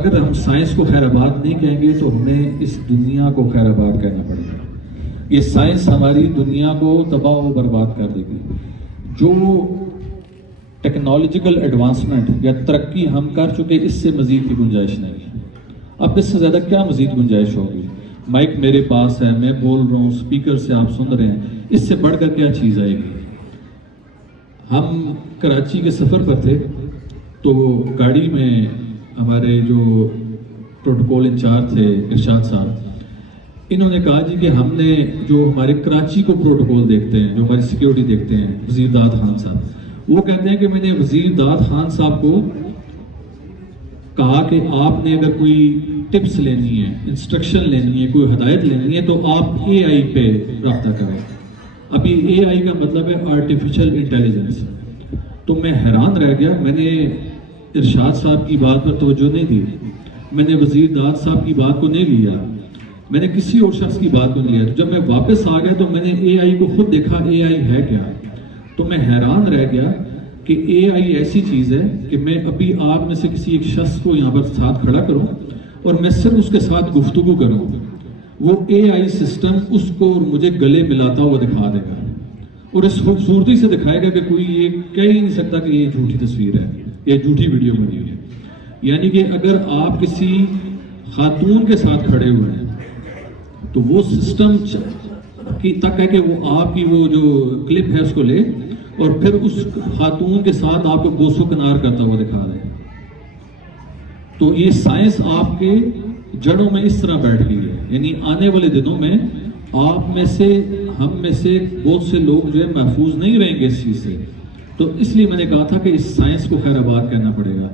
اگر ہم سائنس کو خیر آباد نہیں کہیں گے تو ہمیں اس دنیا کو خیر آباد کہنا پڑے گا۔ یہ سائنس ہماری دنیا کو تباہ و برباد کر دے گی۔ جو ٹیکنالوجیکل ایڈوانسمنٹ یا ترقی ہم کر چکے، اس سے مزید کی گنجائش نہیں ہے۔ اب اس سے زیادہ کیا مزید گنجائش ہوگی؟ مائک میرے پاس ہے، میں بول رہا ہوں، سپیکر سے آپ سن رہے ہیں، اس سے بڑھ کر کیا چیز آئے گی؟ ہم کراچی کے سفر پر تھے تو گاڑی میں ہمارے جو پروٹوکول انچارج تھے ارشاد صاحب، انہوں نے کہا جی کہ ہم نے جو ہمارے کراچی کو پروٹوکول دیکھتے ہیں، جو ہماری سیکیورٹی دیکھتے ہیں، وزیر داد خان صاحب، وہ کہتے ہیں کہ میں نے وزیر داد خان صاحب کو کہا کہ آپ نے اگر کوئی ٹپس لینی ہے، انسٹرکشن لینی ہے، کوئی ہدایت لینی ہے تو آپ اے آئی پہ رابطہ کریں۔ ابھی اے آئی کا مطلب ہے آرٹیفیشل انٹیلیجنس۔ تو میں حیران رہ گیا، میں نے ارشاد صاحب کی بات پر توجہ نہیں دی، میں نے وزیر داد صاحب کی بات کو نہیں لیا، میں نے کسی اور شخص کی بات کو نہیں لیا۔ تو جب میں واپس آ گیا تو میں نے اے آئی کو خود دیکھا، اے آئی ہے کیا؟ تو میں حیران رہ گیا کہ اے آئی ایسی چیز ہے کہ میں ابھی آپ میں سے کسی ایک شخص کو یہاں پر ساتھ کھڑا کروں اور میں صرف اس کے ساتھ گفتگو کروں، وہ اے آئی سسٹم اس کو اور مجھے گلے ملاتا ہوا دکھا دے گا، اور اس خوبصورتی سے دکھائے گا کہ کوئی یہ کہہ ہی نہیں سکتا کہ یہ جھوٹی تصویر ہے یا جھوٹی ویڈیو بنی ہے۔ یعنی کہ اگر آپ کسی خاتون کے ساتھ کھڑے ہوئے ہیں تو وہ سسٹم کی تک ہے کہ وہ آپ کی وہ جو کلپ ہے اس کو لے اور پھر اس خاتون کے ساتھ آپ کو بوسو کنار کرتا ہوا دکھا دے۔ تو یہ سائنس آپ کے جڑوں میں اس طرح بیٹھ گئی ہے، یعنی آنے والے دنوں میں آپ میں سے، ہم میں سے بہت سے لوگ جو ہے محفوظ نہیں رہیں گے اس چیز سے۔ تو اس لیے میں نے کہا تھا کہ اس سائنس کو خیر آباد کرنا پڑے گا۔